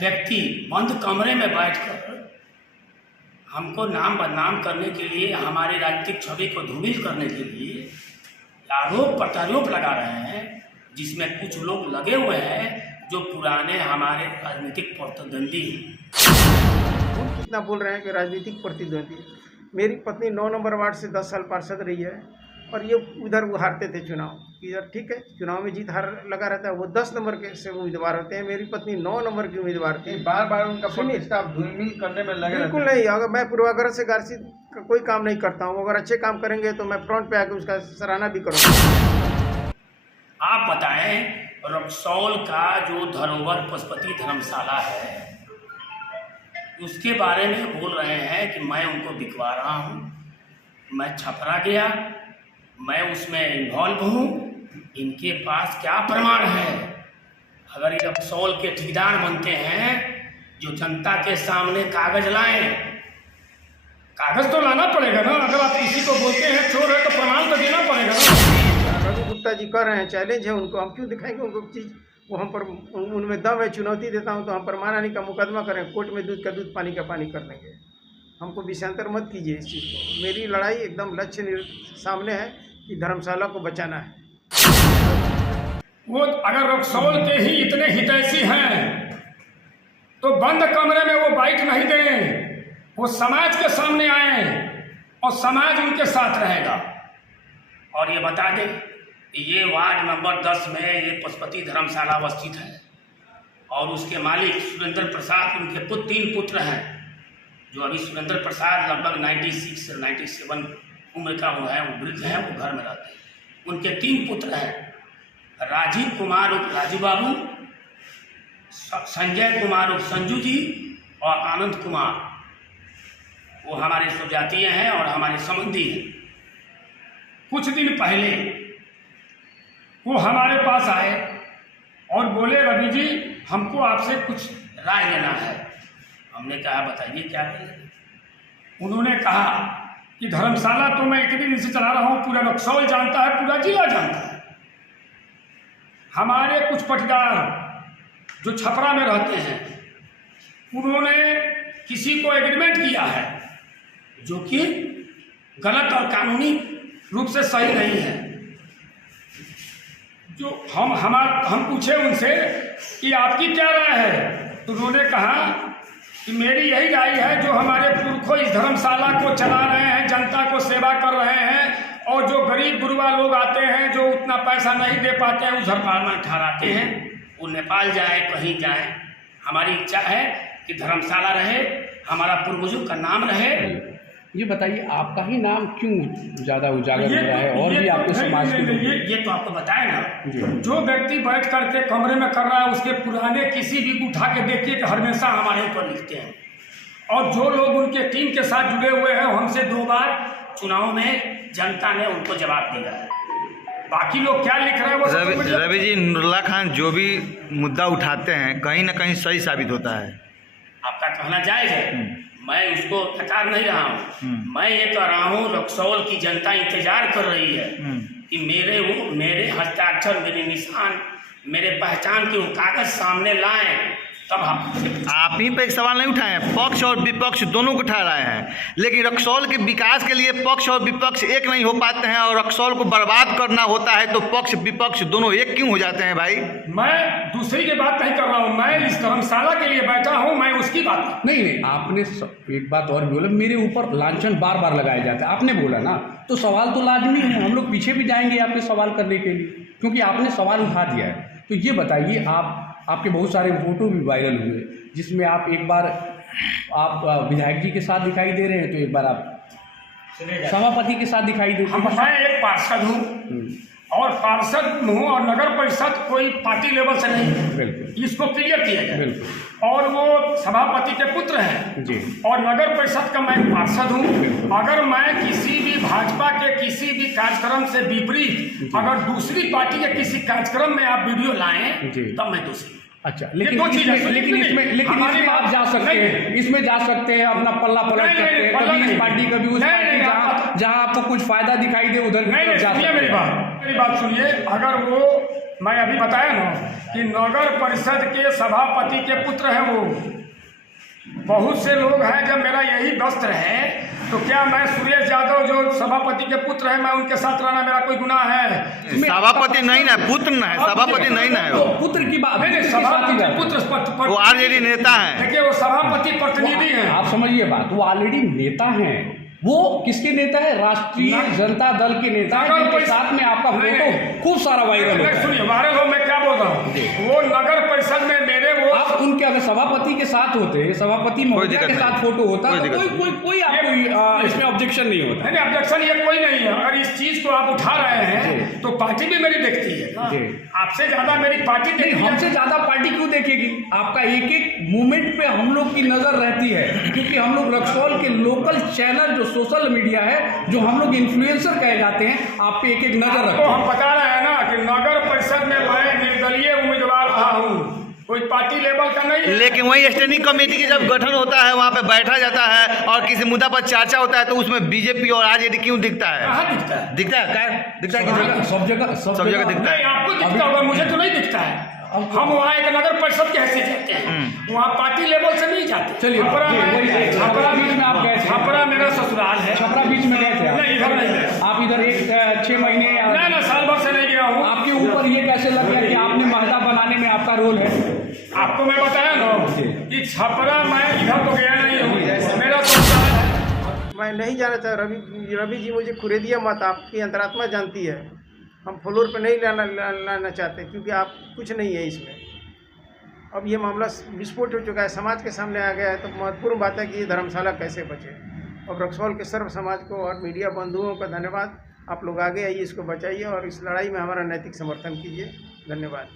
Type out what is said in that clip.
व्यक्ति बंद कमरे में बैठकर हमको नाम बदनाम करने के लिए, हमारी राजनीतिक छवि को धूमिल करने के लिए आरोप प्रत्यारोप लगा रहे हैं, जिसमें कुछ लोग लगे हुए हैं जो पुराने हमारे राजनीतिक प्रतिद्वंदी हैं। कितना बोल रहे हैं कि राजनीतिक प्रतिद्वंदी। मेरी पत्नी 9 नंबर वार्ड से 10 साल पार्षद रही है और ये उधर वो हारते थे चुनाव। इधर ठीक है, चुनाव में जीत हार लगा रहता है। वो 10 नंबर के से उम्मीदवार होते हैं, मेरी पत्नी 9 नंबर की उम्मीदवार थी। बार बार उनका प्रतिष्ठा धूमिल करने में लगे। बिल्कुल नहीं, अगर मैं पूर्वाग्रह से गारसी का कोई काम नहीं करता हूँ। अगर अच्छे काम करेंगे तो मैं फ्रंट पे आके उसका सराहना भी करूँगा। आप बताएं, रक्सौल का जो धरोहर पशुपति धर्मशाला है, उसके बारे में बोल रहे हैं कि मैं उनको बिकवा रहा हूँ, मैं छपरा गया, मैं उसमें इन्वॉल्व हूँ। इनके पास क्या प्रमाण है? अगर ये रक्सौल के ठेकेदार बनते हैं, जो जनता के सामने कागज लाएं, कागज तो लाना पड़ेगा ना। अगर आप किसी को बोलते हैं चोर है तो प्रमाण तो देना पड़ेगा ना। रघु गुप्ता जी कर रहे हैं, चैलेंज है उनको, हम क्यों दिखाएंगे उनको चीज़? वो हम पर उनमें दम है, चुनौती देता हूँ तो हम पर मानहानि का मुकदमा करें, कोर्ट में दूध का दूध पानी का पानी कर देंगे। हमको विषयांतर मत कीजिए इस चीज़ को। मेरी लड़ाई एकदम लक्ष्य सामने है कि धर्मशाला को बचाना है। वो अगर रक्सौल के ही इतने हितैषी हैं तो बंद कमरे में वो बाइट नहीं दें, वो समाज के सामने आए और समाज उनके साथ रहेगा। और ये बता दें, ये वार्ड नंबर 10 में ये पशुपति धर्मशाला अवस्थित है और उसके मालिक सुरेंद्र प्रसाद, उनके 3 पुत्र हैं। जो अभी सुरेंद्र प्रसाद लगभग 96 से 97 उम्र का वो है, वो वृद्ध हैं, वो घर में रहते हैं। उनके 3 पुत्र हैं, राजीव कुमार उर्फ राजू बाबू, संजय कुमार उर्फ संजू जी और आनंद कुमार। वो हमारे स्वजातीय हैं और हमारे संबंधी हैं। कुछ दिन पहले वो हमारे पास आए और बोले, रवि जी हमको आपसे कुछ राय लेना है। हमने कहा बताइए क्या है। उन्होंने कहा कि धर्मशाला तो मैं इतने दिन से चला रहा हूँ, पूरा रक्सौल जानता है, पूरा जिला जानता है। हमारे कुछ पटीदार जो छपरा में रहते हैं, उन्होंने किसी को एग्रीमेंट किया है जो कि गलत और कानूनी रूप से सही नहीं है। जो हम पूछे उनसे कि आपकी क्या राय है, तो उन्होंने कहा कि मेरी यही राय है, जो हमारे पुरखों इस धर्मशाला को चला रहे हैं, जनता को सेवा कर रहे हैं, और जो गरीब गुरुआ लोग आते हैं जो उतना पैसा नहीं दे पाते हैं, उधर पालना ठहराते हैं, वो नेपाल जाए, कहीं जाए। हमारी इच्छा है कि धर्मशाला रहे, हमारा पूर्वजों का नाम रहे। ये बताइए आपका ही नाम क्यों ज़्यादा उजागर हो रहा है और भी आपके समाज के? ये तो आपको बताए ना, जो व्यक्ति बैठ करके कमरे में कर रहा है, उसके पुराने किसी भी उठा के देखिए कि हमेशा हमारे ऊपर लिखते हैं। और जो लोग उनके टीम के साथ जुड़े हुए हैं, हमसे 2 बार चुनाव में जनता ने उनको जवाब दिया है। बाकी लोग क्या लिख रहे हैं वो रवि जी, नुरुल्लाह खान जो भी मुद्दा उठाते हैं कहीं ना कहीं सही साबित होता है। आपका कहना जायज़ है, मैं उसको नकार नहीं रहा हूँ। मैं ये कह रहा हूँ, रक्सौल की जनता इंतजार कर रही है कि मेरे हस्ताक्षर, मेरे निशान, मेरे पहचान के वो कागज सामने लाएं, तब आप ही पे एक सवाल नहीं उठाए हैं, पक्ष और विपक्ष दोनों को उठा रहे हैं, लेकिन रक्सौल के विकास के लिए पक्ष और विपक्ष एक नहीं हो पाते हैं और रक्सौल को बर्बाद करना होता है तो पक्ष विपक्ष दोनों एक क्यों हो जाते हैं भाई? मैं दूसरी की बात नहीं कर रहा हूँ, मैं इस धर्मशाला के लिए बैठा हूँ, मैं उसकी बात नहीं, आपने एक बात और बोला, मेरे ऊपर लांछन बार बार लगाए जाते हैं। आपने बोला ना, तो सवाल तो लाजमी है, हम लोग पीछे भी जाएंगे आपके सवाल करने के लिए, क्योंकि आपने सवाल उठा दिया है। तो ये बताइए, आपके बहुत सारे फोटो भी वायरल हुए, जिसमें आप एक बार आप विधायक जी के साथ दिखाई दे रहे हैं, तो एक बार आप सभापति के साथ दिखाई देते हैं। मैं एक पार्षद हूँ और पार्षद हूँ और नगर परिषद कोई पार्टी लेवल से नहीं है, इसको क्लियर किया जाए। और वो सभापति के पुत्र हैं जी, और नगर परिषद का मैं पार्षद हूँ। अगर मैं किसी भी भाजपा के किसी भी कार्यक्रम से विपरीत अगर दूसरी पार्टी के किसी कार्यक्रम में आप वीडियो लाएं, तब मैं दोषी। अच्छा, लेकिन इसमें आप जा सकते हैं, इसमें जा सकते हैं, अपना पल्ला पलट सकते हैं, कभी इस पार्टी कभी उस पार्टी, जहां आपको कुछ फायदा दिखाई दे उधर जा सकते हैं। मेरी बात सुनिए, अगर वो मैं अभी बताया ना कि नगर परिषद के सभापति के पुत्र हैं वो। बहुत से लोग हैं, जब मेरा यही वस्त्र है तो क्या मैं सुरेश यादव जो सभापति के पुत्र है, मैं उनके साथ रहना मेरा कोई गुनाह है? सभापति नहीं ना, पुत्र ना है, सभापति नहीं ना है वो। पुत्र की बात नहीं, सभापति पुत्र वो ऑलरेडी नेता है। देखिए वो सभापति प्रतिनिधि हैं। आप समझिए बात, वो ऑलरेडी नेता हैं। वो किसके नेता है? राष्ट्रीय जनता दल के नेता है, जिनके साथ में आपका फोटो खूब सारा वायरल होता है। सुनिए, वायरल हो, मैं क्या बोल रहा हूँ, वो नगर परिषद में मेरे वो आप उनके अगर सभापति के साथ होते, सभापति महोदय के साथ फोटो होता तो कोई आपको इसमें ऑब्जेक्शन नहीं होता। नहीं, ऑब्जेक्शन ये कोई नहीं है। अगर इस चीज को आप उठा रहे हैं तो पार्टी भी मेरी देखती है। आपसे ज्यादा मेरी पार्टी देखती है। हमसे ज्यादा पार्टी क्यों देखेगी? आपका एक एक मूवमेंट पे हम लोग की नजर रहती है, क्योंकि हम लोग रक्सौल के लोकल चैनल जो सोशल मीडिया है, जो हम लोग इन्फ्लुएंसर कहे जाते हैं, आप पे एक एक नजर रखते हैं। हम बता रहे हैं ना कि नगर परिषद में मैं निर्दलीय उम्मीदवार रहा हूँ, कोई पार्टी लेवल का नहीं। लेकिन वही स्टैंडिंग कमेटी की जब गठन होता है, वहाँ पे बैठा जाता है और किसी मुद्दा पर चर्चा होता है, तो उसमें बीजेपी और आरजेडी क्यों दिखता है? कहाँ दिखता है? दिखता है क्या? दिखता है सब जगह दिखता है। आपको दिखता होगा, मुझे तो नहीं दिखता है। हम वहाँ एक नगर परिषद के हैसियत जाते हैं, वहाँ पार्टी लेवल से नहीं जाते। चलिए, छपरा बीच में आप गए थे। छपरा मेरा ससुराल है। छपरा बीच में गए थे आप? नहीं, इधर नहीं गए। आप इधर 6 महीने ना साल भर से नहीं गया हूँ। आपके ऊपर ये कैसे लग गया कि आपने महदा बनाने में आपका रोल है? आपको मैं बताया ना कि छपरा मैं इधर तो गया नहीं हूँ, मेरा ससुराल है। मैं नहीं जाना चाह रवि जी मुझे खुरेदिया मत, आपकी अंतरात्मा जानती है। हम फ्लोर पे नहीं लाना चाहते, क्योंकि आप कुछ नहीं है इसमें। अब ये मामला विस्फोट हो चुका है, समाज के सामने आ गया है, तो महत्वपूर्ण बात है कि ये धर्मशाला कैसे बचे। और रक्सौल के सर्व समाज को और मीडिया बंधुओं का धन्यवाद। आप लोग आगे आइए, इसको बचाइए और इस लड़ाई में हमारा नैतिक समर्थन कीजिए। धन्यवाद।